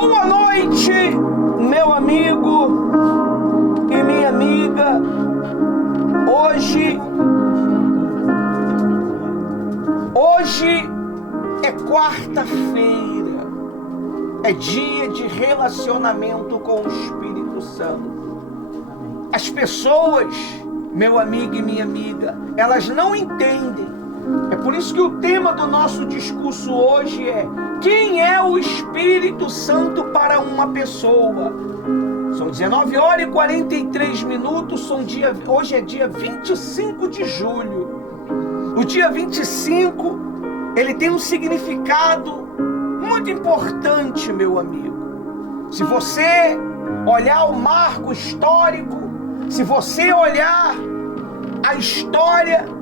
Boa noite, meu amigo e minha amiga. Hoje é quarta-feira, é dia de relacionamento com o Espírito Santo. As pessoas, meu amigo e minha amiga, elas não entendem. É por isso que o tema do nosso discurso hoje é: quem é o Espírito Santo para uma pessoa? São 19 horas e 43 minutos, hoje é dia 25 de julho. O dia 25, ele tem um significado muito importante, meu amigo. Se você olhar o marco histórico, se você olhar a história,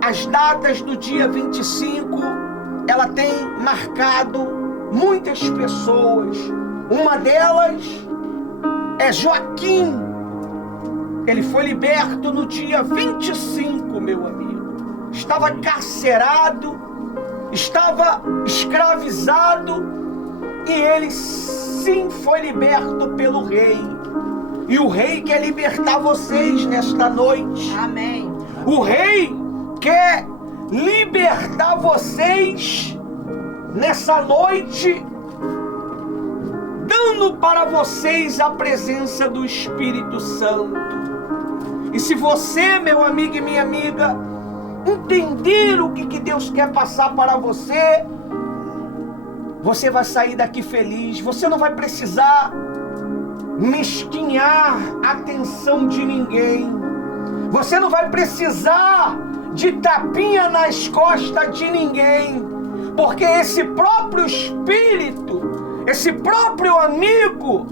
as datas do dia 25, ela tem marcado muitas pessoas. Uma delas é Joaquim. Ele foi liberto no dia 25, meu amigo. Estava carcerado, estava escravizado, e ele sim foi liberto pelo rei. E o rei quer libertar vocês nesta noite. Amém. O rei quer libertar vocês nessa noite, dando para vocês a presença do Espírito Santo. E se você, meu amigo e minha amiga, entender o que Deus quer passar para você, você vai sair daqui feliz. Você não vai precisar mesquinhar a atenção de ninguém. Você não vai precisar de tapinha nas costas de ninguém, porque esse próprio Espírito, esse próprio amigo,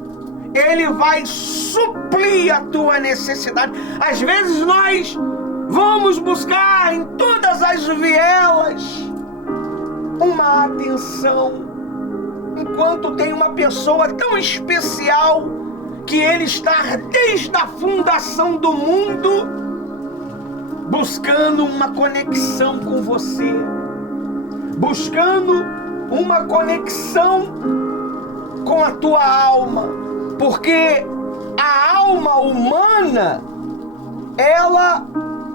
ele vai suprir a tua necessidade. Às vezes nós vamos buscar em todas as vielas uma atenção, enquanto tem uma pessoa tão especial que ele está desde a fundação do mundo buscando uma conexão com você, buscando uma conexão com a tua alma, porque a alma humana, ela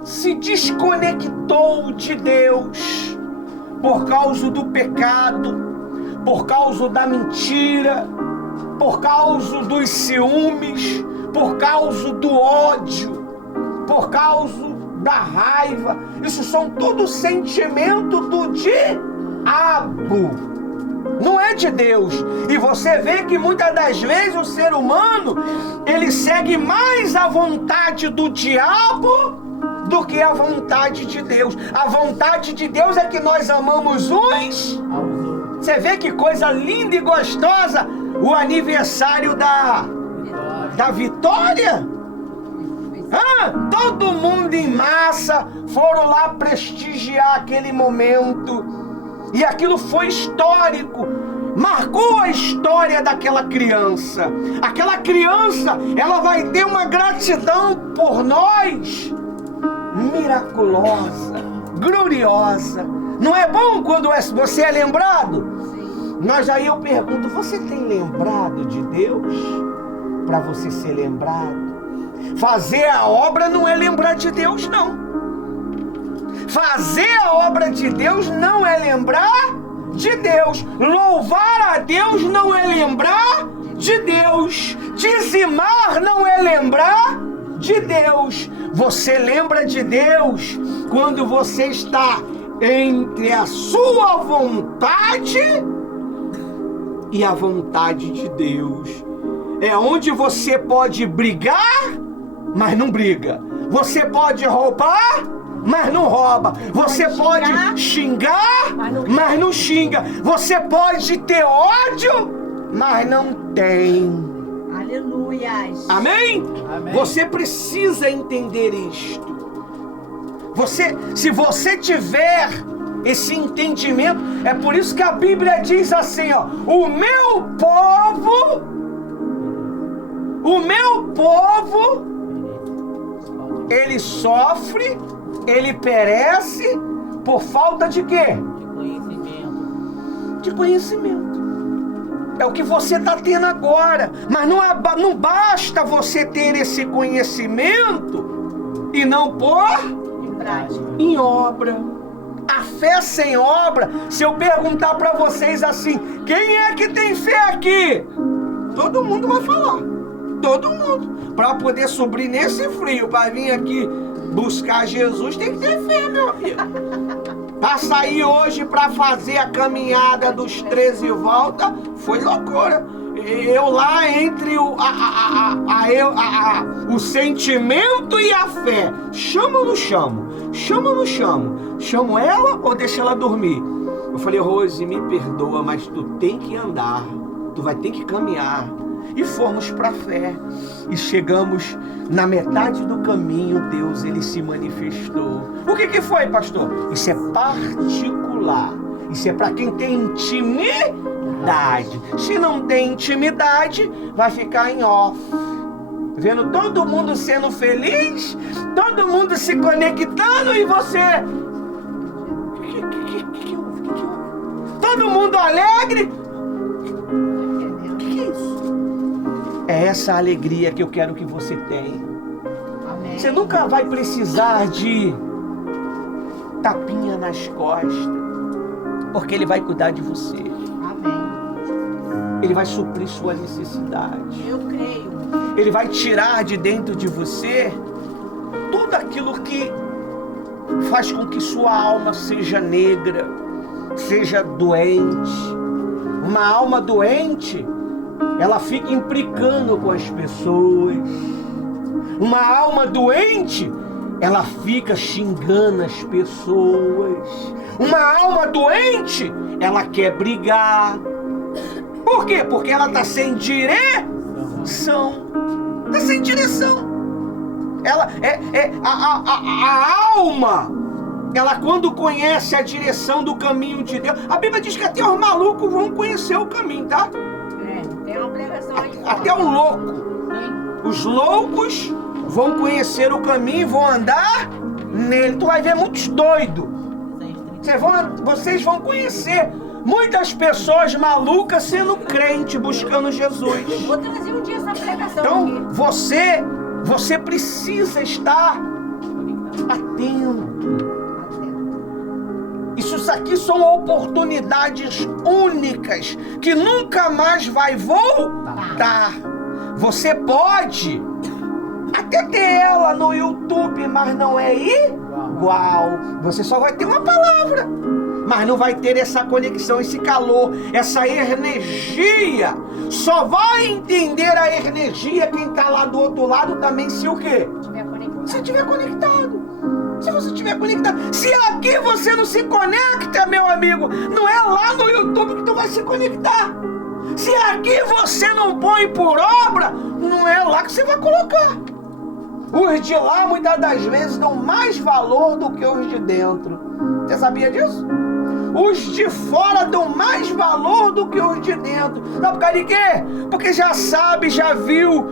se desconectou de Deus por causa do pecado, por causa da mentira, por causa dos ciúmes, por causa do ódio, por causa da raiva. Isso são tudo sentimento do diabo, não é de Deus. E você vê que muitas das vezes o ser humano, ele segue mais a vontade do diabo do que a vontade de Deus. A vontade de Deus é que nós amamos uns. Você vê que coisa linda e gostosa, o aniversário da Vitória. Todo mundo em massa foram lá prestigiar aquele momento, e aquilo foi histórico, marcou a história daquela criança. Aquela criança, ela vai ter uma gratidão por nós miraculosa, gloriosa. Não é bom quando você é lembrado? Mas aí eu pergunto: você tem lembrado de Deus para você ser lembrado? Fazer a obra não é lembrar de Deus, não. Fazer a obra de Deus não é lembrar de Deus. Louvar a Deus não é lembrar de Deus. Dizimar não é lembrar de Deus. Você lembra de Deus quando você está entre a sua vontade e a vontade de Deus. É onde você pode brigar, mas não briga. Você pode roubar, mas não rouba. Você pode xingar, mas não xinga. Você pode ter ódio, mas não tem. Aleluias. Amém? Amém. Você precisa entender isto. Se você tiver esse entendimento, é por isso que a Bíblia diz assim, ó: o meu povo, ele sofre, ele perece por falta de quê? De conhecimento. De conhecimento. É o que você está tendo agora. Mas não basta você ter esse conhecimento e não pôr em obra. A fé sem obra, se eu perguntar para vocês assim, quem é que tem fé aqui? Todo mundo vai falar. Todo mundo. Para poder subir nesse frio, para vir aqui buscar Jesus, tem que ter fé, meu amigo. Para sair hoje para fazer a caminhada dos 13 e volta, foi loucura. Eu lá entre o sentimento e a fé. Chamo ou não chamo? Chamo ou não chamo? Chamo ela ou deixa ela dormir? Eu falei, Rose, me perdoa, mas tu tem que andar. Tu vai ter que caminhar. E fomos para a fé. E chegamos na metade do caminho, Deus, ele se manifestou. O que foi, pastor? Isso é particular. Isso é para quem tem intimidade. Se não tem intimidade, vai ficar em off. Vendo todo mundo sendo feliz, todo mundo se conectando e você... Que houve? Todo mundo alegre. O que é isso? É essa alegria que eu quero que você tenha. Amém. Você nunca vai precisar de tapinha nas costas, porque Ele vai cuidar de você. Amém. Ele vai suprir sua necessidade. Eu creio. Ele vai tirar de dentro de você tudo aquilo que faz com que sua alma seja negra, seja doente. Uma alma doente, ela fica implicando com as pessoas. Uma alma doente, ela fica xingando as pessoas. Uma alma doente, ela quer brigar. Por quê? Porque ela está sem direção. Está sem direção. Ela a alma, ela quando conhece a direção do caminho de Deus, a Bíblia diz que até os malucos vão conhecer o caminho, tá? Tem uma pregação aí. Até o louco. Os loucos vão conhecer o caminho e vão andar nele. Tu vai ver muitos doidos. Vocês vão conhecer muitas pessoas malucas sendo crente, buscando Jesus. Vou trazer um dia essa pregação Então, aqui. você precisa estar atento. Isso aqui são oportunidades únicas que nunca mais vai voltar. Você pode até ter ela no YouTube, mas não é igual. Você só vai ter uma palavra, mas não vai ter essa conexão, esse calor, essa energia. Só vai entender a energia quem está lá do outro lado também, se o quê? Se estiver conectado. Se você estiver conectado. Se aqui você não se conecta, meu amigo, não é lá no YouTube que tu vai se conectar. Se aqui você não põe por obra, não é lá que você vai colocar. Os de lá, muitas das vezes, dão mais valor do que os de dentro. Você sabia disso? Os de fora dão mais valor do que os de dentro. Sabe por causa de quê? Porque já sabe, já viu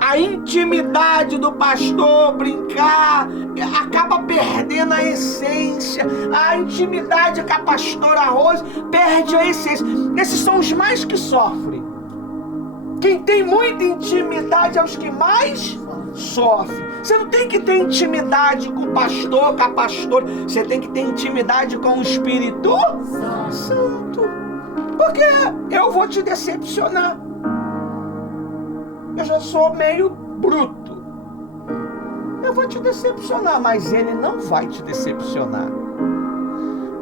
a intimidade do pastor brincar, acaba perdendo a essência. A intimidade com a pastora Rose perde a essência. Esses são os mais que sofrem. Quem tem muita intimidade é os que mais sofrem. Você não tem que ter intimidade com o pastor, com a pastora. Você tem que ter intimidade com o Espírito Santo. Porque eu vou te decepcionar. Eu já sou meio bruto. Eu vou te decepcionar, mas ele não vai te decepcionar.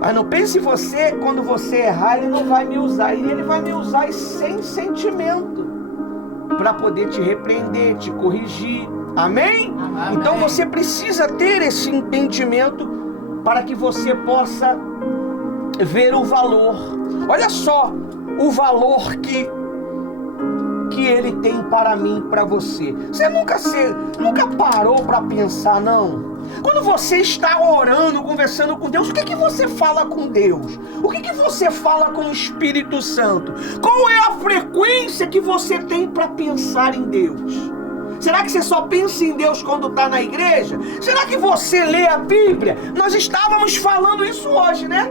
Mas não pense você, quando você errar, ele não vai me usar. E ele vai me usar sem sentimento, para poder te repreender, te corrigir. Amém? Amém? Então você precisa ter esse entendimento para que você possa ver o valor. Olha só o valor que ele tem para mim, para você. Você nunca parou para pensar, não? Quando você está orando, conversando com Deus, o que você fala com Deus? O que você fala com o Espírito Santo? Qual é a frequência que você tem para pensar em Deus? Será que você só pensa em Deus quando está na igreja? Será que você lê a Bíblia? Nós estávamos falando isso hoje, né?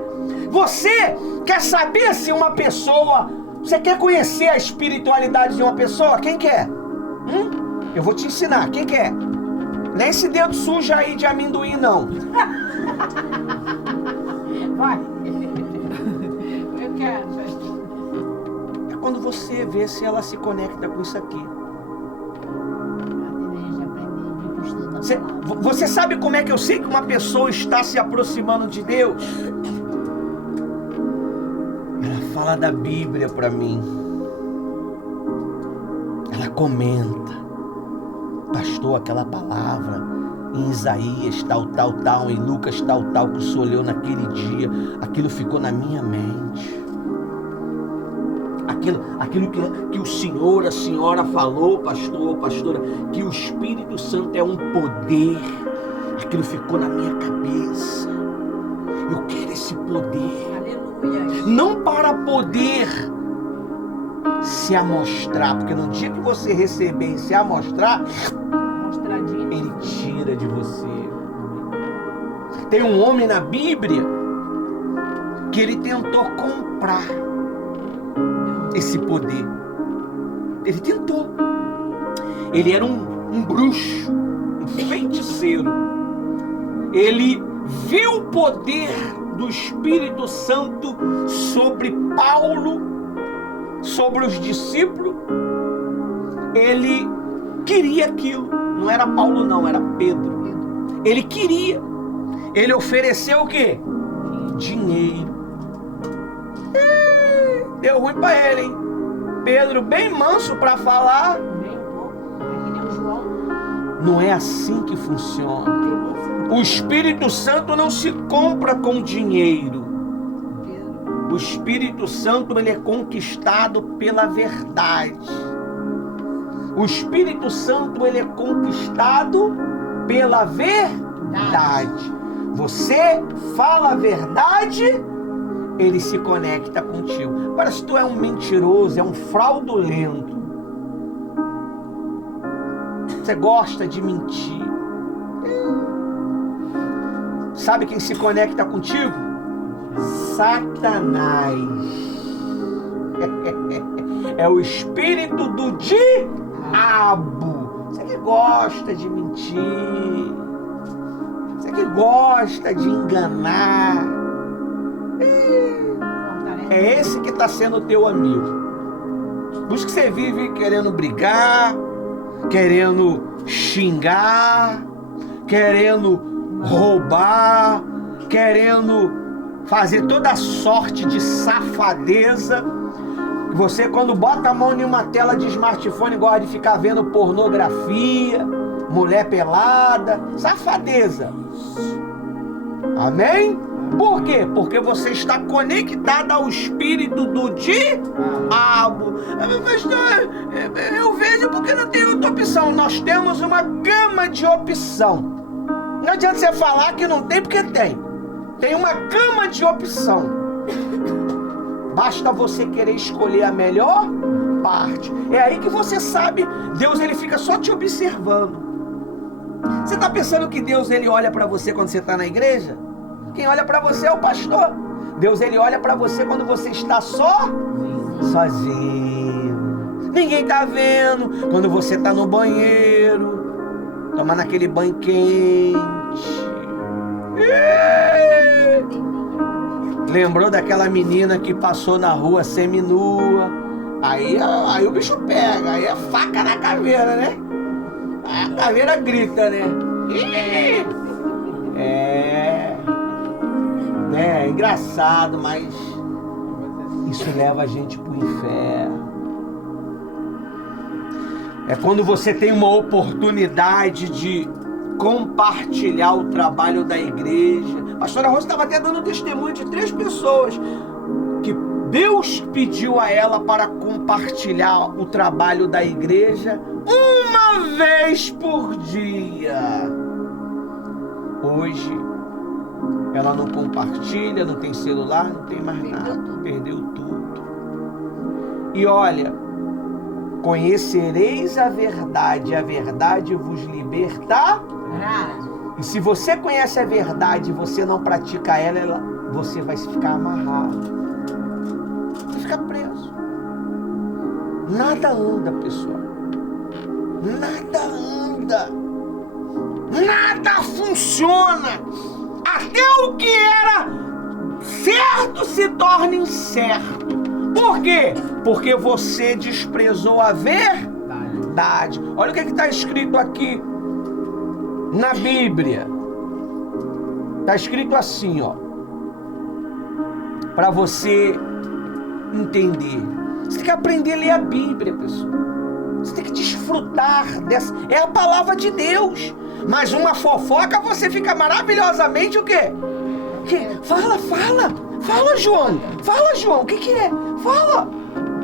Você quer saber se uma pessoa... Você quer conhecer a espiritualidade de uma pessoa? Quem quer? Eu vou te ensinar. Quem quer? Não é esse dedo sujo aí de amendoim, não. Vai. Eu quero. É quando você vê se ela se conecta com isso aqui. Você sabe como é que eu sei que uma pessoa está se aproximando de Deus? Ela fala da Bíblia para mim. Ela comenta. Pastor, aquela palavra em Isaías tal, em Lucas tal, que o senhor leu naquele dia, aquilo ficou na minha mente. Aquilo que o senhor, a senhora falou, pastor, pastora, que o Espírito Santo é um poder, aquilo ficou na minha cabeça. Eu quero esse poder. Aleluia. Não para poder se amostrar, porque no dia que você receber e se amostrar, ele tira de você. Tem um homem na Bíblia que ele tentou comprar esse poder. Ele tentou. Ele era um bruxo, um feiticeiro. Ele viu o poder do Espírito Santo sobre Paulo, sobre os discípulos. Ele queria aquilo. Não era Paulo não, era Pedro. Ele queria. Ele ofereceu o quê? Dinheiro. Deu ruim pra ele, hein? Pedro bem manso pra falar. Não é assim que funciona. O Espírito Santo não se compra com dinheiro. O Espírito Santo, ele é conquistado pela verdade. O Espírito Santo, ele é conquistado pela verdade. Você fala a verdade, ele se conecta contigo. Agora, se tu é um mentiroso, é um fraudulento, você gosta de mentir, sabe quem se conecta contigo? Satanás. É o espírito do diabo. Você que gosta de mentir, você que gosta de enganar, é esse que está sendo teu amigo. Por isso que você vive querendo brigar, querendo xingar, querendo roubar, querendo fazer toda sorte de safadeza. Você, quando bota a mão em uma tela de smartphone, gosta de ficar vendo pornografia, mulher pelada, safadeza. Amém? Por quê? Porque você está conectado ao espírito do diabo. Pastor, eu vejo porque não tem outra opção. Nós temos uma gama de opção. Não adianta você falar que não tem, porque tem. Tem uma gama de opção. Basta você querer escolher a melhor parte. É aí que você sabe, Deus ele fica só te observando. Você está pensando que Deus ele olha para você quando você está na igreja? Quem olha para você é o pastor. Deus ele olha para você quando você está sozinho. Ninguém está vendo. Quando você está no banheiro, tomando aquele banho quente. Lembrou daquela menina que passou na rua seminua? Aí o bicho pega, aí é faca na caveira, né? Aí a caveira grita, né? É engraçado, mas isso leva a gente pro inferno. É quando você tem uma oportunidade de compartilhar o trabalho da igreja. A pastora Rosa estava até dando testemunho de 3 pessoas que Deus pediu a ela para compartilhar o trabalho da igreja uma vez por dia. Hoje ela não compartilha, não tem celular, não tem mais nada, perdeu tudo. E olha, conhecereis a verdade vos libertará. E se você conhece a verdade e você não pratica ela você vai ficar amarrado. Vai ficar preso. Nada anda, pessoal. Nada anda. Nada funciona. Até o que era certo se torna incerto. Por quê? Porque você desprezou a verdade. Olha o que está escrito aqui na Bíblia. Está escrito assim, ó. Para você entender. Você tem que aprender a ler a Bíblia, pessoal. Você tem que desfrutar dessa. É a palavra de Deus. Mas uma fofoca você fica maravilhosamente o quê? Fala, João. Fala, João. O que é? Fala.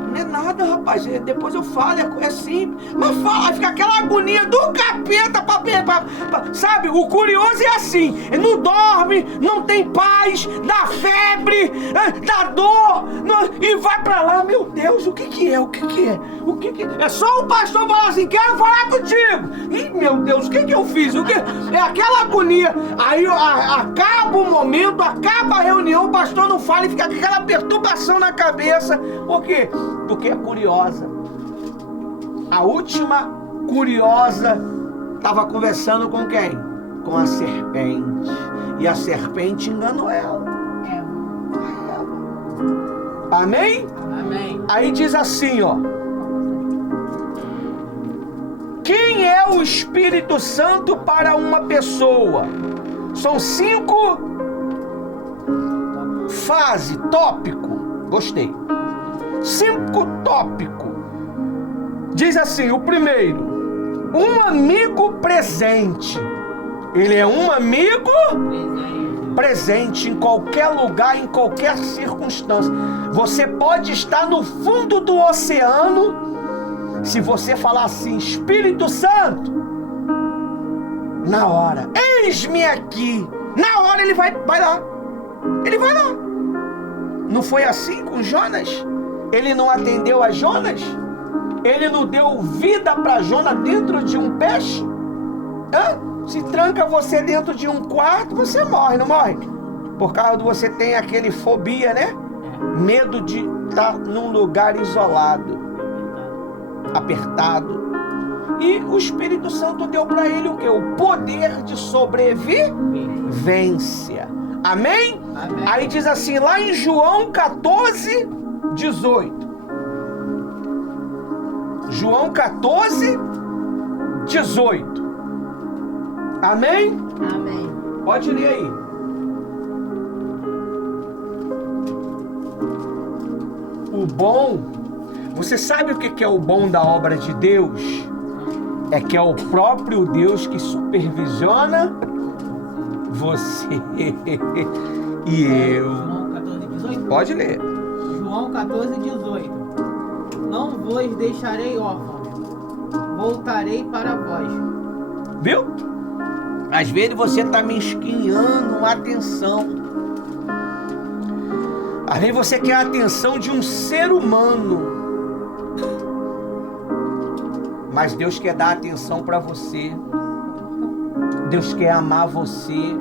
Não é nada, rapaz. Depois eu falo, é simples. Mas fala, fica aquela agonia do capeta sabe? O curioso é assim. Ele não dorme, não tem paz, dá febre, dá dor, e vai pra lá. Meu Deus, o que é? É só o pastor falar assim, quero falar contigo. Ih, meu Deus, o que eu fiz? É aquela agonia. Aí acaba o momento, acaba a reunião, o pastor não fala e fica aquela perturbação na cabeça. Por quê? Porque é curiosa. A última curiosa estava conversando com quem? Com a serpente. E a serpente enganou ela. Amém? Amém. Aí diz assim, ó. Quem é o Espírito Santo para uma pessoa? São 5 fases, tópico. Gostei. 5 tópicos. Diz assim, o primeiro, um amigo presente. Ele é um amigo presente em qualquer lugar, em qualquer circunstância. Você pode estar no fundo do oceano, se você falar assim, Espírito Santo, na hora, eis-me aqui, na hora ele vai lá. Ele vai lá. Não foi assim com Jonas? Ele não atendeu a Jonas? Ele não deu vida para Jonas dentro de um peixe? Se tranca você dentro de um quarto, você morre, não morre? Por causa de você tem aquele fobia, né? Medo de estar num lugar isolado, apertado. E o Espírito Santo deu para ele o quê? O poder de sobrevivência. Amém? Amém? Aí diz assim, lá em João 14, 18. João 14, 18. Amém? Amém. Pode ler aí. O bom, você sabe o que é o bom da obra de Deus? É que é o próprio Deus que supervisiona você e eu. João 14, 18? Pode ler. João 14, 18. Não vos deixarei órfãos, voltarei para vós. Viu? Às vezes você está mesquinhando a atenção. Às vezes você quer a atenção de um ser humano. Mas Deus quer dar atenção para você. Deus quer amar você.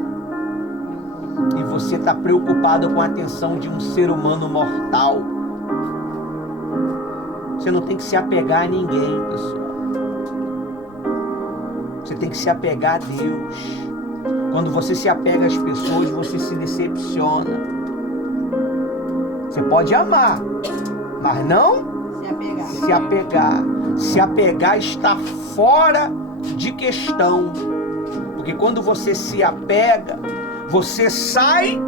E você está preocupado com a atenção de um ser humano mortal. Você não tem que se apegar a ninguém, pessoal. Você tem que se apegar a Deus. Quando você se apega às pessoas, você se decepciona. Você pode amar, mas não se apegar. Se apegar está fora de questão. Porque quando você se apega, você sai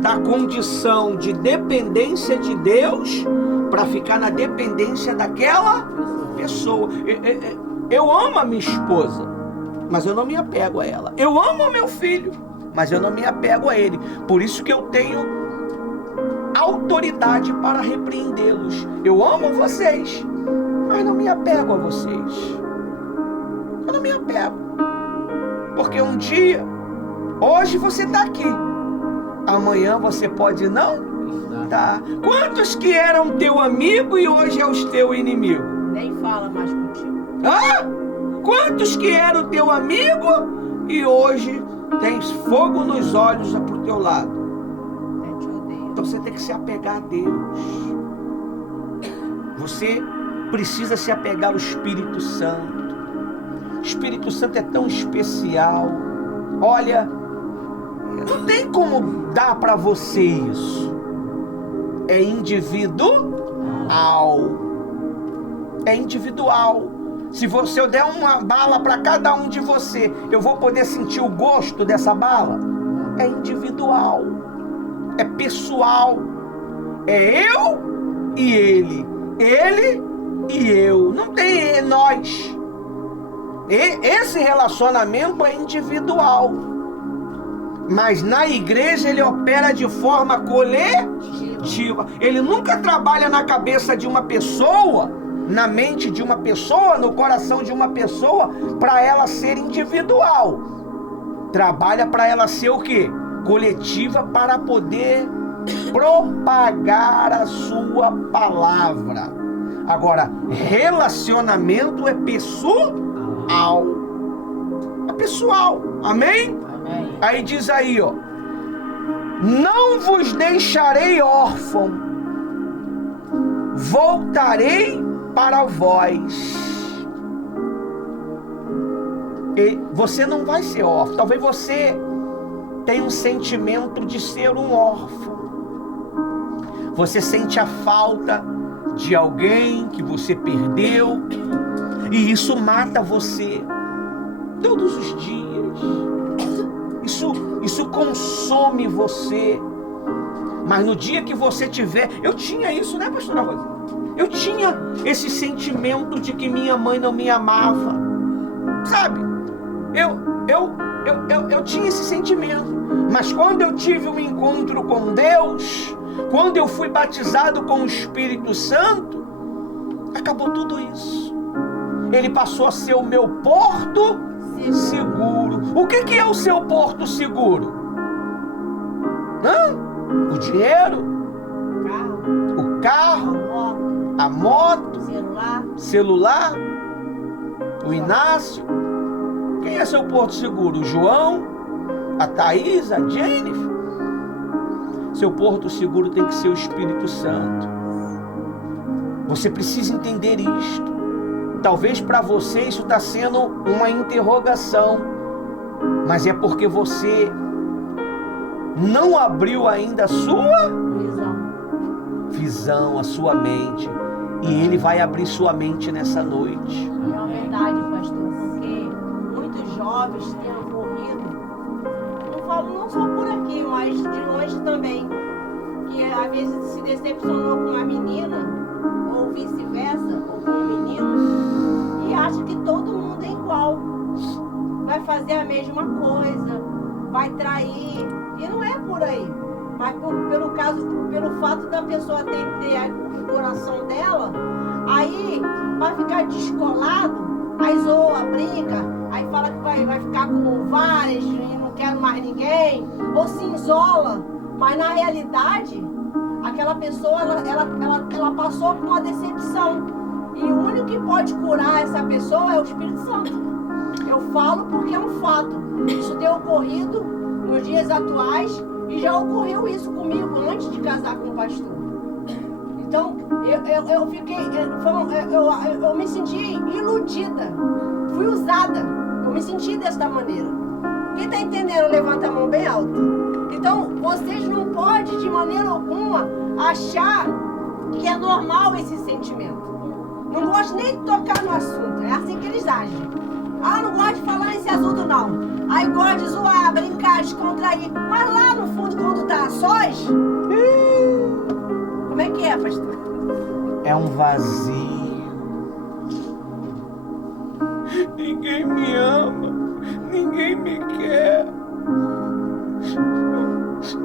da condição de dependência de Deus para ficar na dependência daquela pessoa. Eu amo a minha esposa, mas eu não me apego a ela. Eu amo o meu filho, mas eu não me apego a ele. Por isso que eu tenho autoridade para repreendê-los. Eu amo vocês, mas não me apego a vocês. Eu não me apego. Porque um dia, hoje você está aqui, amanhã você pode não estar. Quantos que eram teu amigo e hoje é os teu inimigo? Nem fala mais contigo. Quantos que eram teu amigo e hoje tens fogo nos olhos pro teu lado? você tem que se apegar a Deus. Você precisa se apegar ao Espírito Santo. O Espírito Santo é tão especial. Olha, não tem como dar para você isso. É individual. É individual. Se eu der uma bala para cada um de você, eu vou poder sentir o gosto dessa bala? É individual. É pessoal. É eu e ele. Ele e eu. Não tem nós. Esse relacionamento é individual. Mas na igreja ele opera de forma coletiva. Ele nunca trabalha na cabeça de uma pessoa, na mente de uma pessoa, no coração de uma pessoa, para ela ser individual. Trabalha para ela ser o quê? Coletiva, para poder propagar a sua palavra. Agora, relacionamento é pessoal. É pessoal. Amém? Amém. Aí diz aí, ó: não vos deixarei órfão, voltarei para vós. E você não vai ser órfão. Talvez você tenha um sentimento de ser um órfão. Você sente a falta de alguém que você perdeu, e isso mata você todos os dias. Isso consome você. Mas no dia que você tiver... Eu tinha isso, né, pastora Rosa? Eu tinha esse sentimento de que minha mãe não me amava. Sabe? Eu tinha esse sentimento. Mas quando eu tive um encontro com Deus, quando eu fui batizado com o Espírito Santo, acabou tudo isso. Ele passou a ser o meu porto seguro. O que é o seu porto seguro? O dinheiro? O carro? A moto? Celular? O Inácio? Quem é seu porto seguro? O João? A Thaís? A Jennifer? Seu porto seguro tem que ser o Espírito Santo. Você precisa entender isto. Talvez para você isso está sendo uma interrogação, mas é porque você não abriu ainda a sua visão, a sua mente. E Ele vai abrir sua mente nessa noite. É verdade, pastor, porque muitos jovens têm ocorrido, não falo não só por aqui, mas de longe também, que às vezes se decepcionou com uma menina, ou vice-versa, ou com um menino, e acha que todo mundo é igual, vai fazer a mesma coisa, vai trair, e não é por aí. Mas pelo fato da pessoa ter o coração dela, aí vai ficar descolado, aí zoa, brinca, aí fala que vai ficar com várias e não quer mais ninguém, ou se isola, mas na realidade, aquela pessoa, ela passou por uma decepção, e o único que pode curar essa pessoa é o Espírito Santo. Eu falo porque é um fato, isso tem ocorrido nos dias atuais, e já ocorreu isso comigo antes de casar com o pastor. Então, eu me senti iludida, fui usada, eu me senti desta maneira. Quem está entendendo, levanta a mão bem alta. Então, vocês não podem de maneira alguma achar que é normal esse sentimento. Não gosto nem de tocar no assunto, é assim que eles agem. Não gosto de falar nesse assunto não. Aí gosta de zoar, brincar, descontrair. Mas lá no fundo, quando tá a sós, como é que é, pastor? É um vazio. Ninguém me ama, ninguém me quer,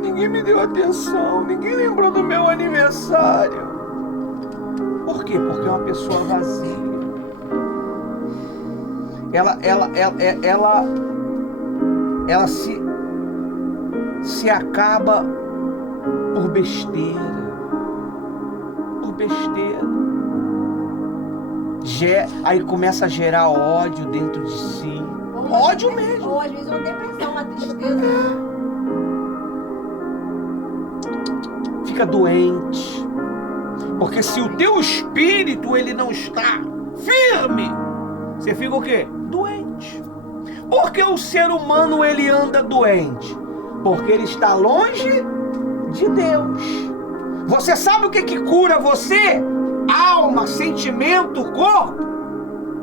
ninguém me deu atenção, ninguém lembrou do meu aniversário. Por quê? Porque é uma pessoa vazia. Ela se acaba por besteira. Aí começa a gerar ódio dentro de si. Ódio mesmo. Ou às vezes uma depressão, uma tristeza. fica doente. Porque se o teu espírito ele não está firme, você fica o quê? Doente. Por que o ser humano ele anda doente? Porque ele está longe de Deus. Você sabe o que cura você? Alma, sentimento, corpo?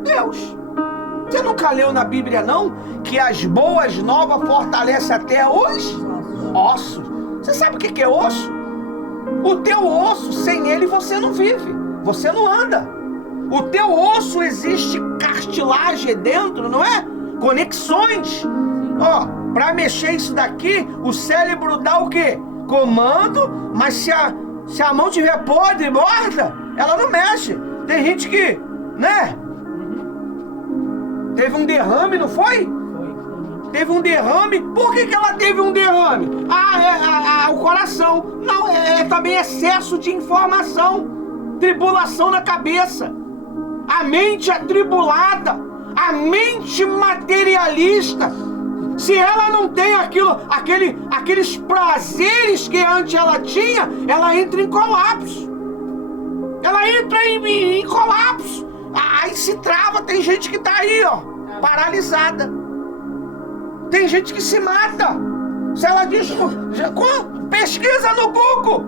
Deus. Você nunca leu na Bíblia não? Que as boas novas fortalecem até os ossos. Você sabe o que é osso? O teu osso, sem ele você não vive. Você não anda. O teu osso existe cartilagem dentro, não é? Conexões. Ó, para mexer isso daqui, o cérebro dá o quê? Comando, mas se a mão tiver podre, morta, ela não mexe. Tem gente que, né? Teve um derrame, não foi? Teve um derrame. Por que ela teve um derrame? O coração. Não, é também excesso de informação. Tribulação na cabeça. A mente atribulada. A mente materialista. Se ela não tem aqueles prazeres que antes ela tinha, ela entra em colapso. Ela entra em colapso. Aí se trava. Tem gente que tá aí, ó, paralisada. Tem gente que se mata. Se ela diz, pesquisa no Google.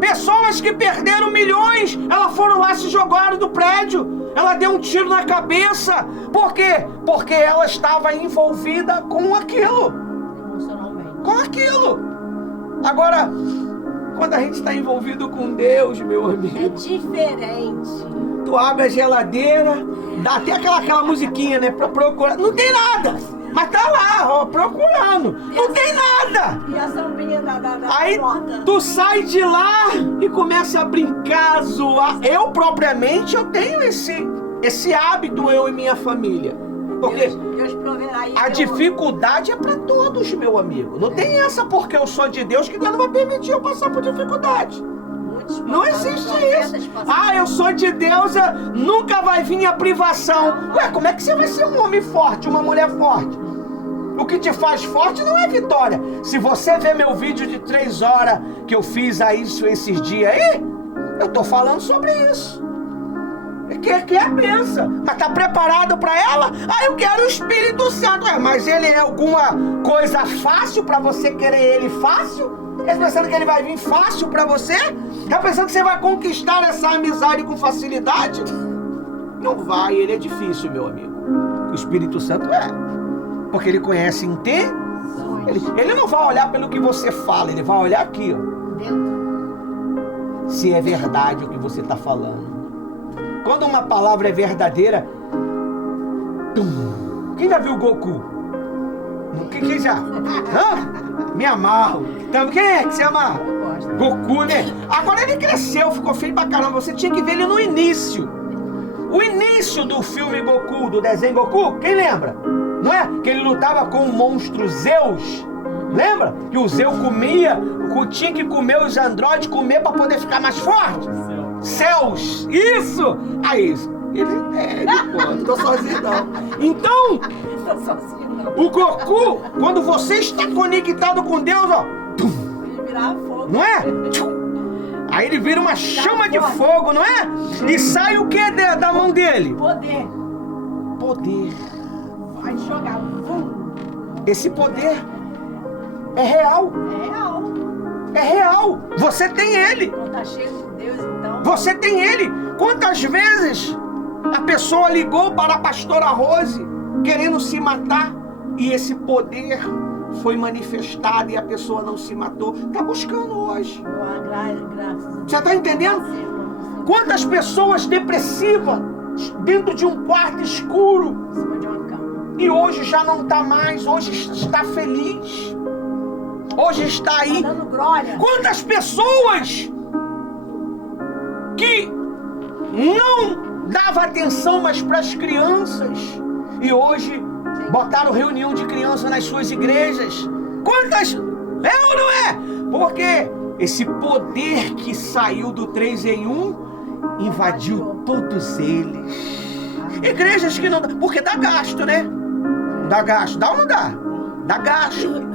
Pessoas que perderam milhões, elas foram lá, se jogaram do prédio. Ela deu um tiro na cabeça. Por quê? Porque ela estava envolvida com aquilo. Emocionalmente. Com aquilo. Agora, quando a gente está envolvido com Deus, meu amigo, É diferente. tu abre a geladeira, dá até aquela musiquinha, né? Pra procurar. Não tem nada. Mas tá lá, ó, procurando. Não tem nada. E a sambinha da Aí porta. tu sai de lá e começa a brincar, zoar. Eu propriamente, eu tenho esse hábito, eu e minha família. Porque Deus proverá aí. a dificuldade é pra todos, meu amigo. Não tem essa porque eu sou de Deus que Deus não vai permitir eu passar por dificuldade. Não existe isso. Eu sou de Deus, nunca vai vir a privação. Ué, como é que você vai ser um homem forte, uma mulher forte? O que te faz forte não é vitória. Se você ver meu vídeo de 3 horas que eu fiz esses dias aí, eu tô falando sobre isso. Que é a bênção. Mas tá preparado para ela? Eu quero o Espírito Santo. Mas ele é alguma coisa fácil para você querer ele fácil? Tá pensando que ele vai vir fácil pra você? Tá pensando que você vai conquistar essa amizade com facilidade? Não vai, ele é difícil, meu amigo. O Espírito Santo é. Porque ele conhece em ti. Ele não vai olhar pelo que você fala, ele vai olhar aqui, ó. Se é verdade o que você está falando. Quando uma palavra é verdadeira... Quem já viu Goku? Quem já? Me amarro. Então, quem é que se amarra? Goku, né? Agora ele cresceu, ficou feio pra caramba. Você tinha que ver ele no início. O início do filme Goku, do desenho Goku, quem lembra? Não é? Que ele lutava com o monstro Zeus. Lembra? Que o Zeus comia, tinha que comer os androides, comer pra poder ficar mais forte. Céus. Isso! Aí, não tô sozinho não. Então, o Goku, quando você está conectado com Deus, ó, Ele virava fogo. não é? Aí ele vira uma chama de fogo, não é? E sai o que da mão dele? Poder. Poder. Vai jogar. Esse poder é real. É real. É real. Você tem ele. Quando tá cheio de Deus, então. Você tem ele. Quantas vezes a pessoa ligou para a pastora Rose querendo se matar e esse poder foi manifestado e a pessoa não se matou? Está buscando hoje. Você está entendendo? Quantas pessoas depressivas dentro de um quarto escuro e hoje já não está mais, hoje está feliz. Hoje está aí. Tá dando glória. Quantas pessoas que não dava atenção mais para as crianças e hoje botaram reunião de crianças nas suas igrejas. Quantas? É ou não é? Porque esse poder que saiu do 3 em 1 invadiu todos eles. Igrejas que não dá, porque dá gasto, né? Dá gasto, dá ou não dá? Dá gasto.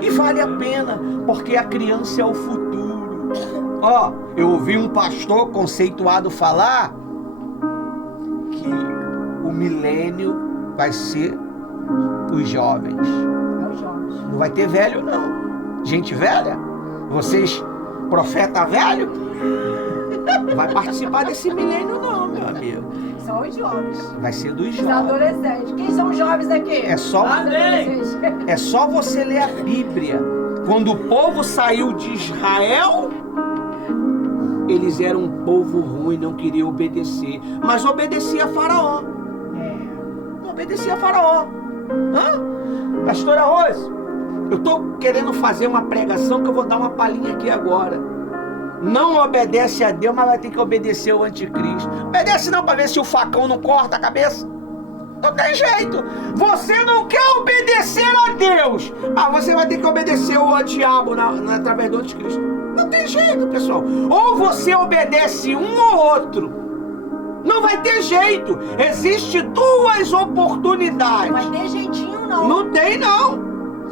E vale a pena, porque a criança é o futuro. Ó, eu ouvi um pastor conceituado falar que o milênio vai ser os jovens. É os jovens. Não vai ter velho, não. Gente velha? Vocês, profeta velho? Não vai participar desse milênio, não, meu amigo. São os jovens. Vai ser dos Os jovens. adolescentes. Quem são os jovens aqui? É só, Adolescentes. é só você ler a Bíblia. Quando o povo saiu de Israel, eles eram um povo ruim, não queriam obedecer. Mas obedecia a Faraó. Não obedecia a Faraó. Hã? Pastora Rose, eu estou querendo fazer uma pregação que eu vou dar uma palhinha aqui agora. Não obedece a Deus, mas vai ter que obedecer ao anticristo. Obedece não, para ver se o facão não corta a cabeça. Não tem jeito. Você não quer obedecer a Deus, mas você vai ter que obedecer ao diabo através do anticristo. Não tem jeito, pessoal. Ou você obedece um ou outro. Não vai ter jeito. Existe duas oportunidades. Não vai ter jeitinho, não. Não tem, não.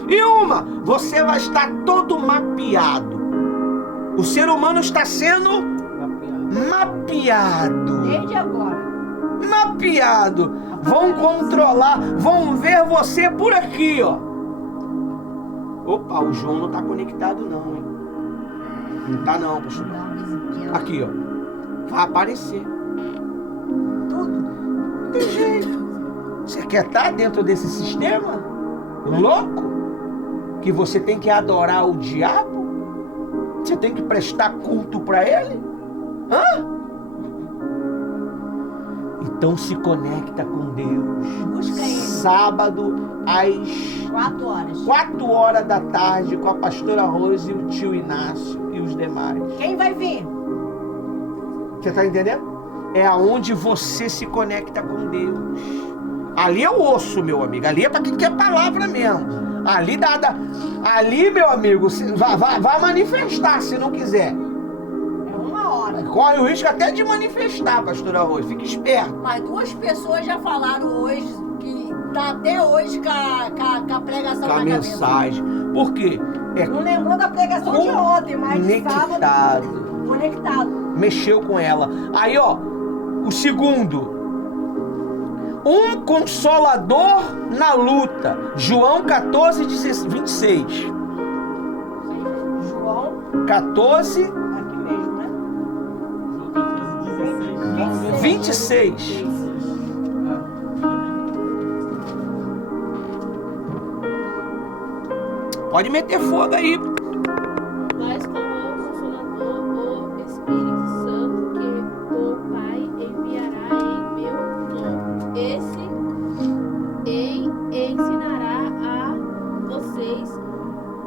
E uma, você vai estar todo mapeado. O ser humano está sendo mapeado. Desde agora. Mapeado. Vão controlar, vão ver você por aqui, ó. Opa, o João não está conectado não, hein? Não tá não, pastor. Aqui, ó. Vai aparecer. Tudo. Não tem jeito. Você quer estar dentro desse sistema louco? Que você tem que adorar o diabo? Você tem que prestar culto para ele? Hã? Então se conecta com Deus. Busca ele. Sábado às 4 horas. 4 horas da tarde com a pastora Rose e o tio Inácio e os demais. Quem vai vir? Você está entendendo? É aonde você se conecta com Deus. Ali é o osso, meu amigo. Ali é para quem quer palavra mesmo. Ali, meu amigo, vai manifestar se não quiser. É 1 hora. Corre o risco até de manifestar, pastora Rose. Fique esperto. Mas 2 pessoas já falaram hoje que tá até hoje com a pregação Com a na mensagem. Por quê? É Não lembrou da pregação de ontem, mas de sábado. conectado. Conectado. Mexeu com ela. Aí, ó, o segundo. Um consolador na luta. João 14, 26. João, 14, aqui mesmo, né? 26. Pode meter fogo aí. Mas como o Consolador, o Espírito Santo, que o Pai enviará em meu nome, esse ensinará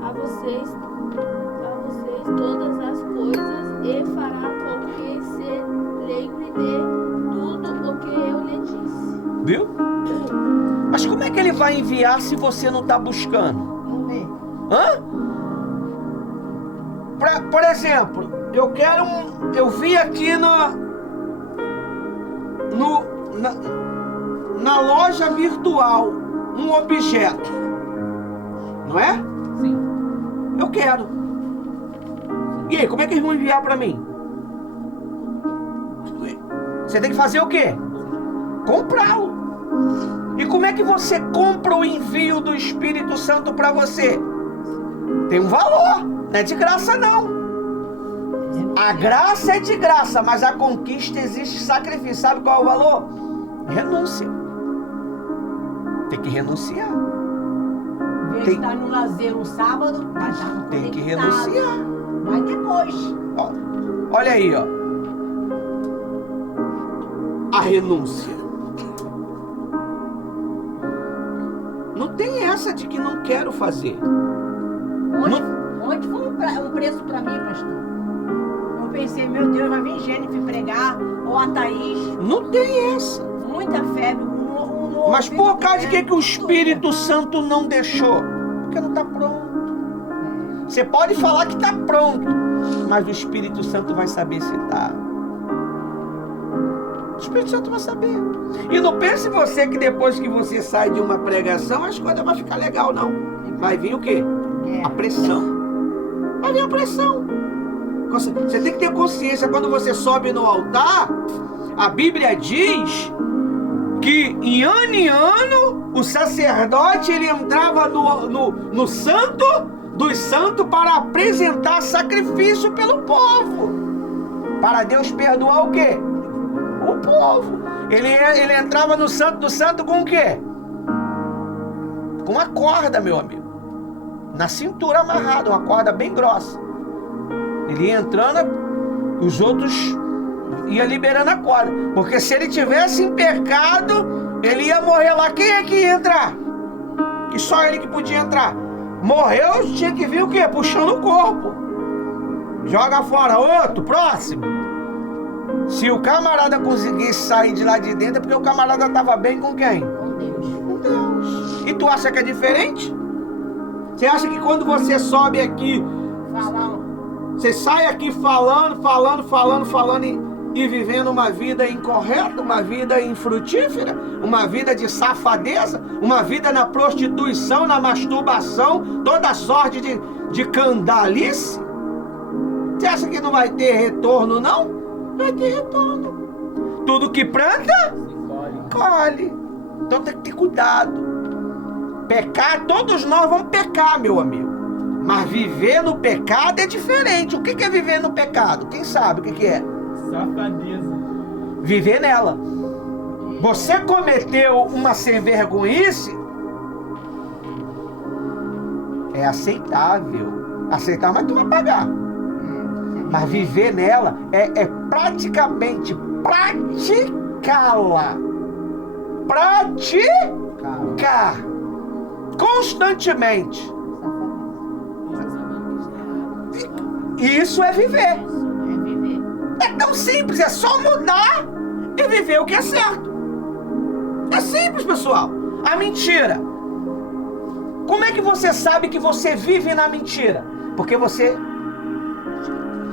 a vocês todas as coisas e fará com que se lembre de tudo o que eu lhe disse. Viu? Mas como é que ele vai enviar se você não está buscando? Vamos ver. Hã? Por exemplo, eu vi aqui na loja virtual um objeto, não é? Sim. Eu quero. E aí, como é que eles vão enviar para mim? Você tem que fazer o quê? Comprá-lo. E como é que você compra o envio do Espírito Santo para você? Tem um valor, não é de graça não. A graça é de graça, mas a conquista existe sacrifício. Sabe qual é o valor? Renúncia. Tem que renunciar. Em vez de estar no lazer no sábado, vai estar no Tem que conectado. renunciar. Vai depois. Ó, olha aí, ó. A renúncia. Não tem essa de que não quero fazer. Ontem foi um preço pra mim, pastor. Eu pensei, meu Deus, vai vir Jennifer pregar, ou a Thaís. Não tem essa. Muita febre. Mas por causa de que o Espírito Santo não deixou? Porque não está pronto. Você pode falar que está pronto, mas o Espírito Santo vai saber se está. O Espírito Santo vai saber. E não pense você que depois que você sai de uma pregação, as coisas vão ficar legal, não. Vai vir o quê? A pressão. Vai vir a pressão. Você tem que ter consciência, quando você sobe no altar, a Bíblia diz que em ano o sacerdote ele entrava no santo dos santos para apresentar sacrifício pelo povo, para Deus perdoar o quê? O povo. Ele entrava no santo do santo com o quê? Com uma corda, meu amigo, na cintura amarrada, uma corda bem grossa. Ele ia entrando, os outros ia liberando a corda, porque se ele tivesse em pecado, ele ia morrer lá. Quem é que ia entrar? Que só ele que podia entrar. Morreu, tinha que vir o quê? Puxando o corpo. Joga fora, outro, próximo. Se o camarada conseguisse sair de lá de dentro, é porque o camarada estava bem com quem? Com Deus. Com Deus. E tu acha que é diferente? Você acha que quando você sobe aqui, você sai aqui falando e vivendo uma vida incorreta, uma vida infrutífera, uma vida de safadeza, uma vida na prostituição, na masturbação, toda sorte de candalice? Você acha que não vai ter retorno, não? Vai ter retorno. Tudo que planta, colhe. Então tem que ter cuidado. Pecar, todos nós vamos pecar, meu amigo. Mas viver no pecado é diferente. O que é viver no pecado? Quem sabe o que é? Safadeza. Viver nela. Você cometeu uma sem-vergonhice, é aceitável. Aceitar, mas tu vai pagar. Mas viver nela é praticamente praticá-la. Praticar. Constantemente. Isso é viver. É tão simples, é só mudar e viver o que é certo. É simples, pessoal. A mentira. Como é que você sabe que você vive na mentira? Porque você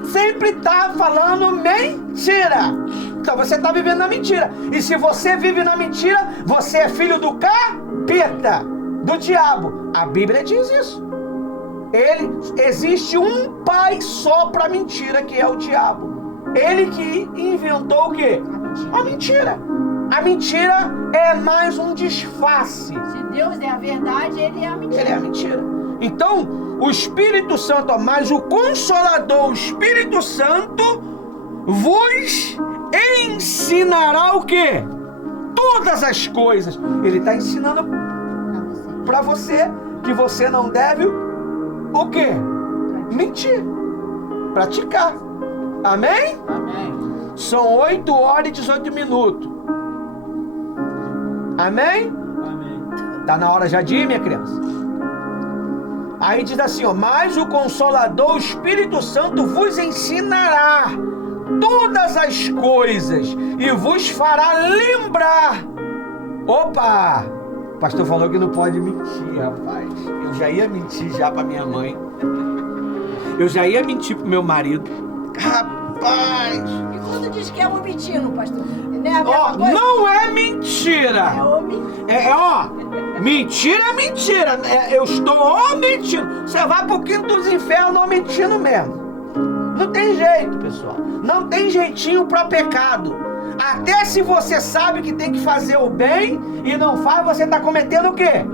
sempre está falando mentira. Então você está vivendo na mentira. E se você vive na mentira, você é filho do capeta, do diabo. A Bíblia diz isso. Existe um pai só para mentira, que é o diabo. Ele que inventou o quê? A mentira. A mentira é mais um disfarce. Se Deus é a verdade, ele é a mentira. Ele é a mentira. Então, o Espírito Santo, mas o Consolador, o Espírito Santo, vos ensinará o quê? Todas as coisas. Ele está ensinando para você que você não deve o quê? Mentir. Praticar. Amém? Amém. São 8h18. Amém? Amém. Tá na hora já de ir, minha criança? Aí diz assim, ó, mas o Consolador, o Espírito Santo, vos ensinará todas as coisas e vos fará lembrar. Opa! O pastor falou que não pode mentir, rapaz. Eu já ia mentir já pra minha mãe. Eu já ia mentir pro meu marido. Rapaz! E quando diz que é omitindo, pastor? Não é a Ó, mesma coisa? não é mentira. É omitindo. Mentira é mentira. Eu estou omitindo. Você vai pro quinto dos infernos omitindo mesmo. Não tem jeito, pessoal. Não tem jeitinho para pecado. Até se você sabe que tem que fazer o bem e não faz, você está cometendo o quê?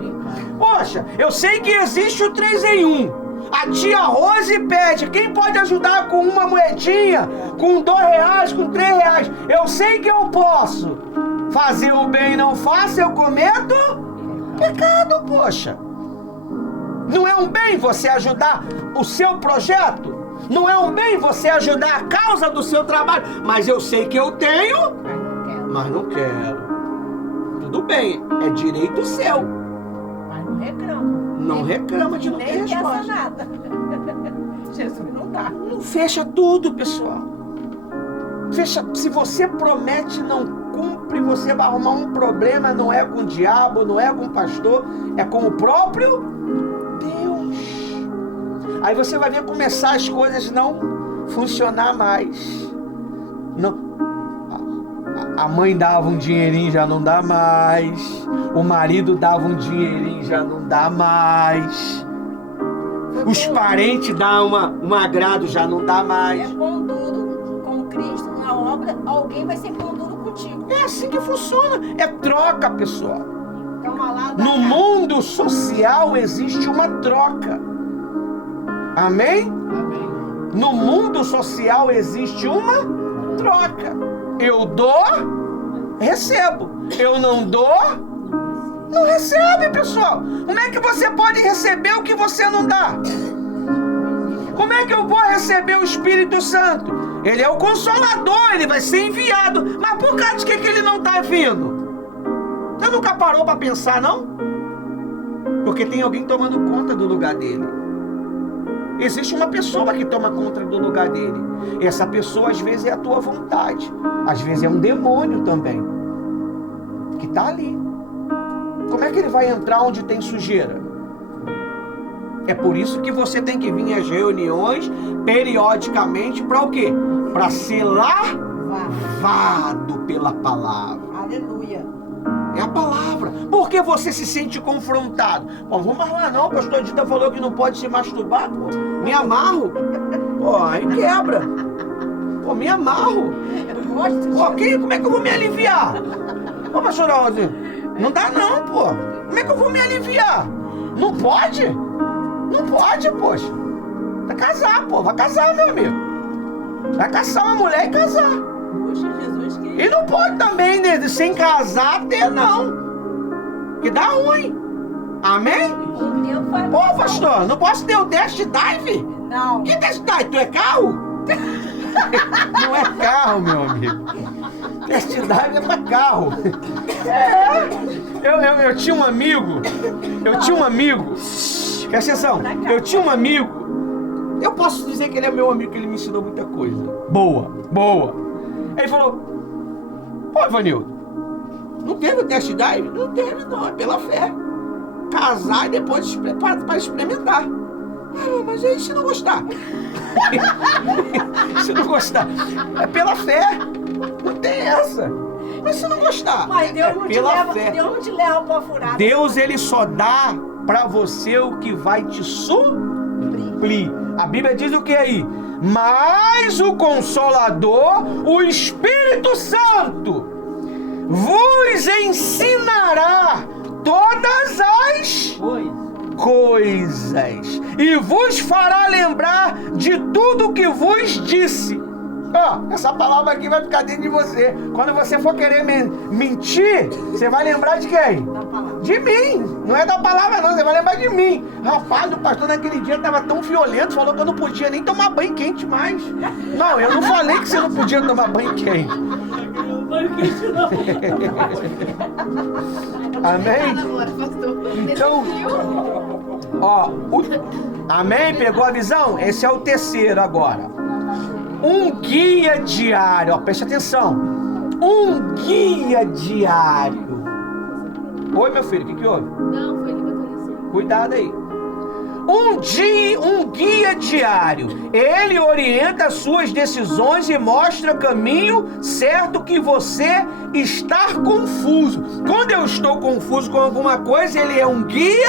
Poxa, eu sei que existe o 3 em 1. A tia Rose pede, quem pode ajudar com uma moedinha, com R$2, com R$3? Eu sei que eu posso. Fazer o bem e não faço, eu cometo pecado, poxa. Não é um bem você ajudar o seu projeto? Não é um bem você ajudar a causa do seu trabalho? Mas eu sei que eu tenho, mas não quero. Tudo bem, é direito seu. Mas não reclama. Não reclama de não ter Nem peça resposta. nada. Jesus não dá. Não fecha tudo, pessoal. Fecha. Se você promete, não cumpre, você vai arrumar um problema. Não é com o diabo, não é com o pastor, é com o próprio Deus. Aí você vai ver começar as coisas não funcionar mais. Não. A mãe dava um dinheirinho, já não dá mais. O marido dava um dinheirinho, já não dá mais. Os parentes dão um agrado, já não dá mais. É pão duro com Cristo na obra, alguém vai ser pão duro contigo. É assim que funciona. É troca, pessoal. Toma lá da No mundo social existe uma troca. Amém? Amém. No mundo social existe uma troca. Eu dou, recebo. Eu não dou, não recebe, pessoal. Como é que você pode receber o que você não dá? Como é que eu vou receber o Espírito Santo? Ele é o Consolador, ele vai ser enviado. Mas por causa de que ele não está vindo? Você nunca parou para pensar, não? Porque tem alguém tomando conta do lugar dele. Existe uma pessoa que toma conta do lugar dele. E essa pessoa às vezes é a tua vontade. Às vezes é um demônio também. Que está ali. Como é que ele vai entrar onde tem sujeira? É por isso que você tem que vir às reuniões periodicamente para o quê? Para ser lavado pela palavra. Aleluia. É a palavra. Porque você se sente confrontado. Pô, vamos lá não, o pastor Dita falou que não pode se masturbar. Pô, me amarro. Pô, aí quebra. Pô, me amarro. Eu gosto de... Pô, como é que eu vou me aliviar? Ô, pastor Aldo, não dá não, pô. Como é que eu vou me aliviar? Não pode? Não pode, poxa. Vai casar, pô. Vai casar, meu amigo. Vai caçar uma mulher e casar. Poxa, Jesus que... E não pode também, né, sem casar, ter não. Que dá ruim. Amém? Um tempo vai... Pô, pastor, não posso ter o test drive? Não. Que test drive? Tu é carro? Não é carro, meu amigo. Test drive é pra carro. Eu tinha um amigo. Presta atenção. Eu tinha um amigo. Eu posso dizer que ele é meu amigo, que ele me ensinou muita coisa. Boa. Ele falou: pô, Ivanildo, não teve o test drive? Não teve, não. É pela fé. Casar e depois para experimentar. Ah, mas aí se não gostar? Se não gostar, é pela fé. Não tem essa. Mas se não gostar, Mas Deus é não te pela leva, fé. Deus não te leva pra furada. Deus, ele só dá para você o que vai te suprir. A Bíblia diz o que aí? Mas o Consolador, o Espírito Santo, vos ensinará todas as coisas e vos fará lembrar de tudo que vos disse. Ó, essa palavra aqui vai ficar dentro de você. Quando você for querer mentir, você vai lembrar de quem? Da palavra. De mim. Não é da palavra não, você vai lembrar de mim. Rapaz, o pastor naquele dia estava tão violento, falou que eu não podia nem tomar banho quente mais. Não, eu não falei que você não podia tomar banho quente. Amém? Então, ó, amém? Pegou a visão? Esse é o terceiro agora. Um guia diário, ó, preste atenção. Um guia diário. Oi, meu filho, o que houve? Não, foi ele bateu assim. Cuidado aí. Um guia diário. Ele orienta as suas decisões e mostra caminho certo que você está confuso. Quando eu estou confuso com alguma coisa, ele é um guia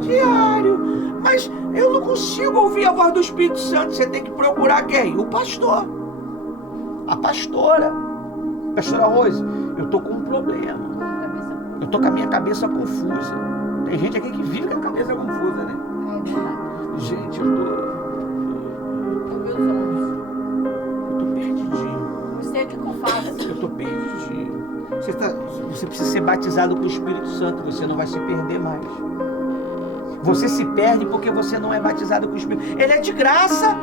diário. Mas eu não consigo ouvir a voz do Espírito Santo. Você tem que procurar quem? O pastor. A pastora. Pastora Rose, eu tô com um problema. Eu tô com a minha cabeça confusa. Tem gente aqui que vive com a cabeça confusa, né? Gente, eu tô perdidinho. Você é que eu faço. Eu tô perdidinho. Você precisa ser batizado com o Espírito Santo. Você não vai se perder mais. Você se perde porque você não é batizado com o Espírito. Ele é de graça,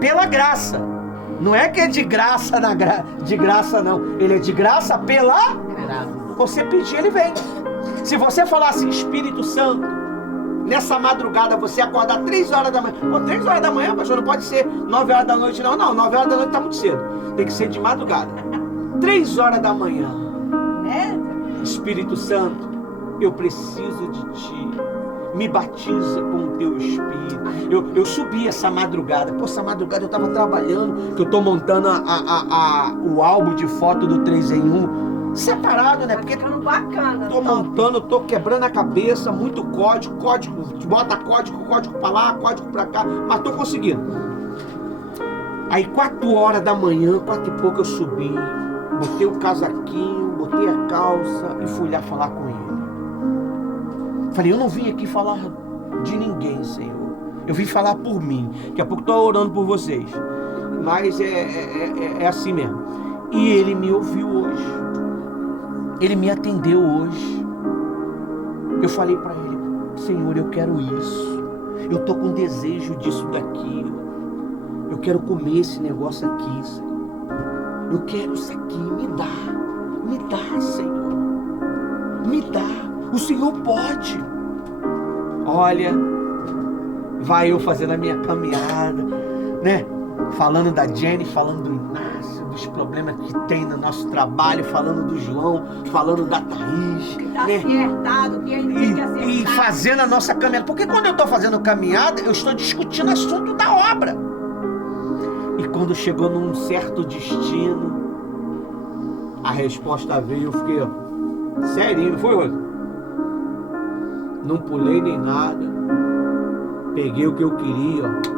pela graça. Não é que é de graça de graça não. Ele é de graça pela graça. Você pedir, ele vem. Se você falar assim, Espírito Santo, nessa madrugada você acordar 3 horas da manhã. Pô, 3 horas da manhã, pastor, não pode ser 9 horas da noite não. Não, 9 horas da noite tá muito cedo. Tem que ser de madrugada. 3 horas da manhã. Espírito Santo, eu preciso de ti. Me batiza com o teu Espírito. Eu subi essa madrugada. Pô, essa madrugada eu tava trabalhando, que eu tô montando o álbum de foto do 3 em 1. separado, né? Tá Porque ficando bacana. tô montando, tô quebrando a cabeça, muito código, bota código pra lá, código pra cá, mas tô conseguindo. Aí 4 horas da manhã, 4 e pouco eu subi, botei o casaquinho, botei a calça e fui lá falar com ele. Falei, eu não vim aqui falar de ninguém, Senhor. Eu vim falar por mim. Daqui a pouco tô orando por vocês. Mas é assim mesmo. E ele me ouviu hoje. Ele me atendeu hoje. Eu falei para ele, Senhor, eu quero isso. Eu tô com desejo disso daqui. Eu quero comer esse negócio aqui, Senhor. Eu quero isso aqui. Me dá, Senhor. Me dá. O Senhor pode. Olha, vai eu fazendo a minha caminhada, né? Falando da Jenny, falando do Inácio, dos problemas que tem no nosso trabalho, falando do João, falando da Thaís, Que tá né? acertado, que ele tem que acertar. E fazendo a nossa caminhada. Porque quando eu estou fazendo caminhada, eu estou discutindo assunto da obra. E quando chegou num certo destino, a resposta veio, eu fiquei, ó, serinho, não foi, Rose? Não pulei nem nada. Peguei o que eu queria, ó.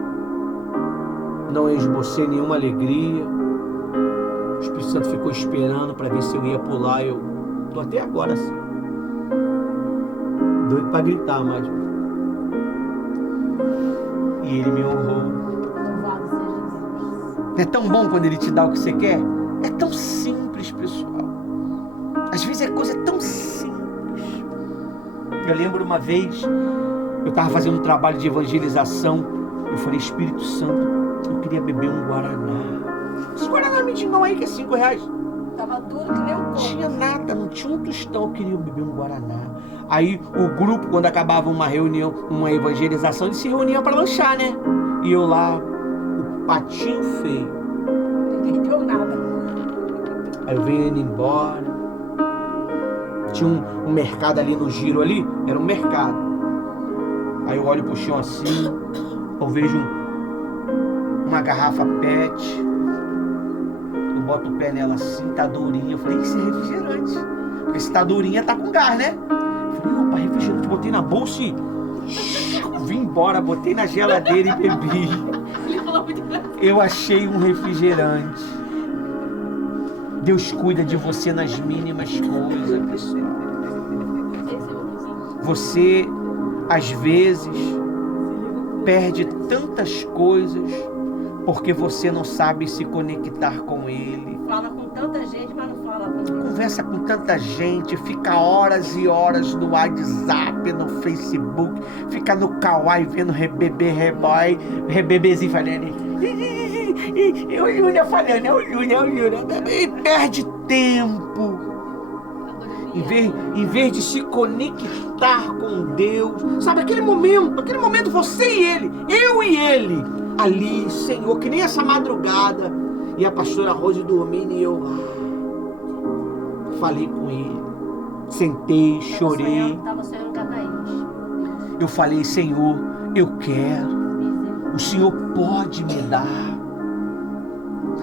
Não esbocei nenhuma alegria. O Espírito Santo ficou esperando para ver se eu ia pular. Eu tô até agora assim, doido para gritar, mas e ele me honrou. Louvado seja Deus. É tão bom quando ele te dá o que você quer. É tão simples, pessoal. Às vezes a coisa é tão simples. Eu lembro uma vez, eu estava fazendo um trabalho de evangelização. Eu falei, Espírito Santo, eu queria beber um Guaraná. Esse Guaraná mendigão aí que é R$5. Tava duro que nem um Não coco. tinha nada, não tinha um tostão. Eu queria beber um Guaraná. Aí o grupo, quando acabava uma reunião, uma evangelização, eles se reuniam para lanchar, né? E eu lá, o patinho feio. Ninguém deu nada. Aí eu venho indo embora. Tinha um mercado ali no giro ali, era um mercado. Aí eu olho pro chão assim, eu vejo uma garrafa PET. Eu boto o pé nela assim, tá durinha. Eu falei, isso é refrigerante. Porque se tá durinha, tá com gás, né? Eu falei, opa, refrigerante. Botei na bolsa e vim embora, botei na geladeira e bebi. Ele falou muito engraçado. Eu achei um refrigerante. Deus cuida de você nas mínimas coisas, pessoal. Esse é o vizinho. Você, às vezes, perde tantas coisas porque você não sabe se conectar com Ele. Fala com tanta gente, mas não fala com Deus. Conversa com tanta gente, fica horas e horas no WhatsApp, no Facebook, fica no Kawaii vendo rebebezinho falando. E o Júnior falando, é o Júnior. E perde tempo. Em vez de se conectar com Deus. Sabe, aquele momento você e ele, eu e ele, ali, Senhor, que nem essa madrugada. E a pastora Rose dormindo e eu falei com ele. Sentei, chorei. Tava sonhando com a Thaís. Eu falei, Senhor, eu quero. O Senhor pode me dar.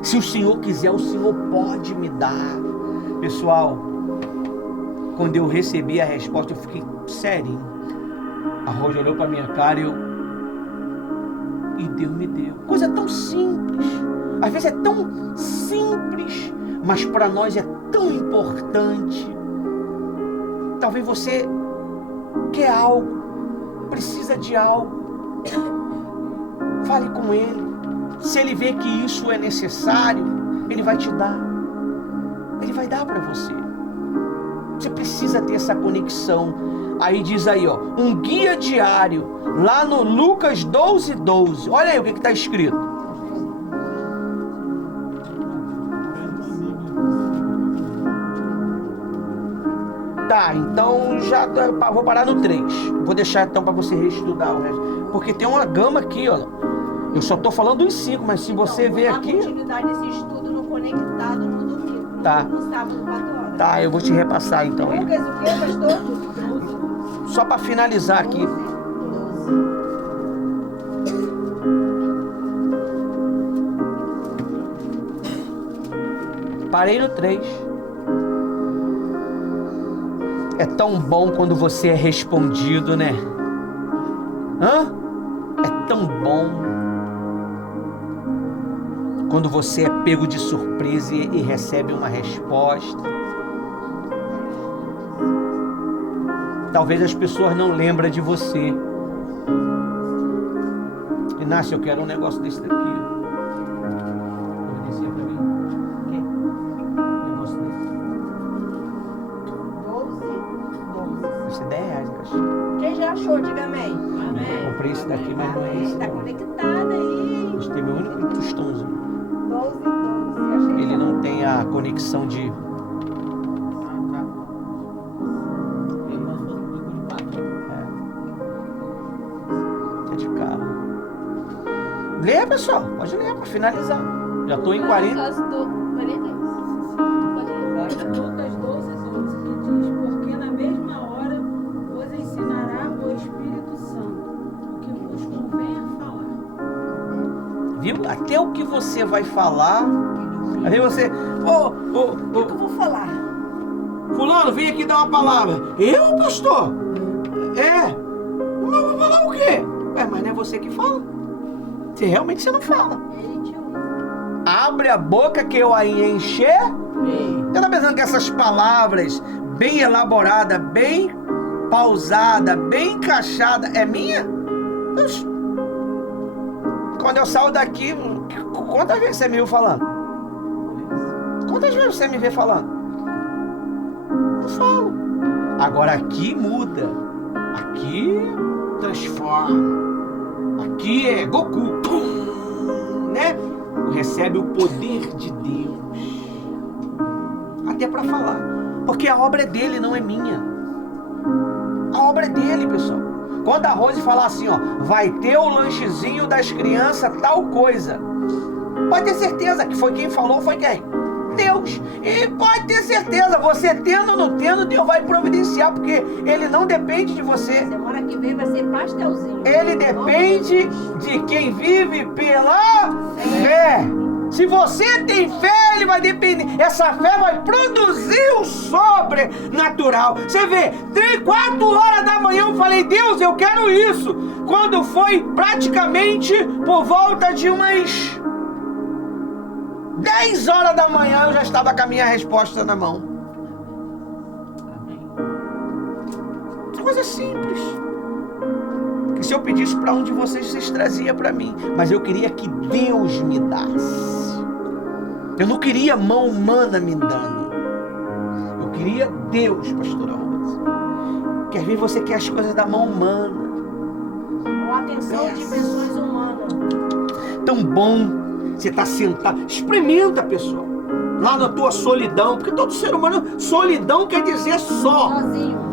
Se o Senhor quiser, o Senhor pode me dar. Pessoal, quando eu recebi a resposta, eu fiquei serinho. A Rose olhou para minha cara e Deus me deu. Coisa tão simples. Às vezes é tão simples, mas para nós é tão importante. Talvez você quer algo, precisa de algo. Fale com Ele. Se Ele vê que isso é necessário, Ele vai te dar. Ele vai dar para você. Você precisa ter essa conexão. Aí diz aí, ó, um guia diário, lá no Lucas 12:12. Olha aí o que está escrito. Tá, então já vou parar no 3. Vou deixar então para você reestudar o resto. Porque tem uma gama aqui, ó. Eu só tô falando dos 5, mas se você ver A aqui... continuidade desse estudo no Conectado no domingo. Tá. No sábado, 4 horas. Tá, eu vou te repassar então. Lucas, o quê, pastor? Só para finalizar aqui. 12. Parei no 3. É tão bom quando você é respondido, né? É tão bom quando você é pego de surpresa e recebe uma resposta. Talvez as pessoas não lembrem de você. Inácio, eu quero um negócio desse daqui. Providencia pra mim. O quê? Um negócio desse. 12. Custa R$10, caixa. Quem já achou, diga amém. Eu comprei esse daqui, mas não é esse. Tá conectado aí. Este é meu único tostãozinho. 12. Achei. Ele não tem a conexão de... É de carro. Leia, pessoal. Pode ler para finalizar. Já estou em 40. Lucas 12:11 que diz: porque na mesma hora vos ensinará o Espírito Santo o que vos convém a falar. Viu? Até o que você vai falar. Aí você... O que eu vou falar? Fulano, vem aqui dar uma palavra. Eu, pastor? Mas vou falar o quê? Mas não é você que fala. Você não fala. Ele te usa. Abre a boca que eu a encher. Você tá pensando que essas palavras bem elaboradas, bem pausada, bem encaixada, é minha? Oxe. Quando eu saio daqui, quantas vezes você me viu falando? Quantas vezes você me vê falando? Não falo. Agora aqui muda. Aqui transforma. Aqui é Goku. Tum, né? Recebe o poder de Deus. Até para falar. Porque a obra é dele, não é minha. A obra é dele, pessoal. Quando a Rose falar assim, ó, vai ter o lanchezinho das crianças, tal coisa. Pode ter certeza que foi quem falou, foi quem? Deus. E pode ter certeza, você tendo ou não tendo, Deus vai providenciar, porque ele não depende de você. Semana que vem vai ser pastelzinho. Ele depende de quem vive pela fé. Se você tem fé, ele vai depender. Essa fé vai produzir o sobrenatural. Você vê, 4 horas da manhã eu falei, Deus, eu quero isso. Quando foi praticamente por volta de umas 10 horas da manhã, eu já estava com a minha resposta na mão. Coisa simples. Que se eu pedisse para um de vocês traziam para mim. Mas eu queria que Deus me desse. Eu não queria mão humana me dando. Eu queria Deus, pastora Rose. Quer ver, você quer as coisas da mão humana. Com a atenção de pessoas humanas. Tão bom você tá sentado. Experimenta, pessoal. Lá na tua solidão. Porque todo ser humano, solidão quer dizer só. Sozinho.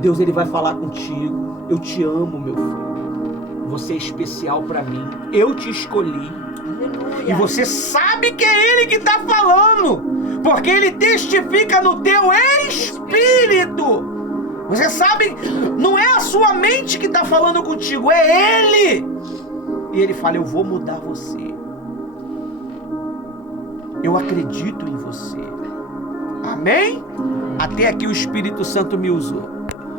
Deus, ele vai falar contigo. Eu te amo, meu filho. Você é especial para mim. Eu te escolhi. Aleluia. E você sabe que é ele que está falando. Porque ele testifica no teu espírito. Você sabe, não é a sua mente que está falando contigo, é ele. E ele fala, eu vou mudar você. Eu acredito em você. Amém? Até aqui o Espírito Santo me usou.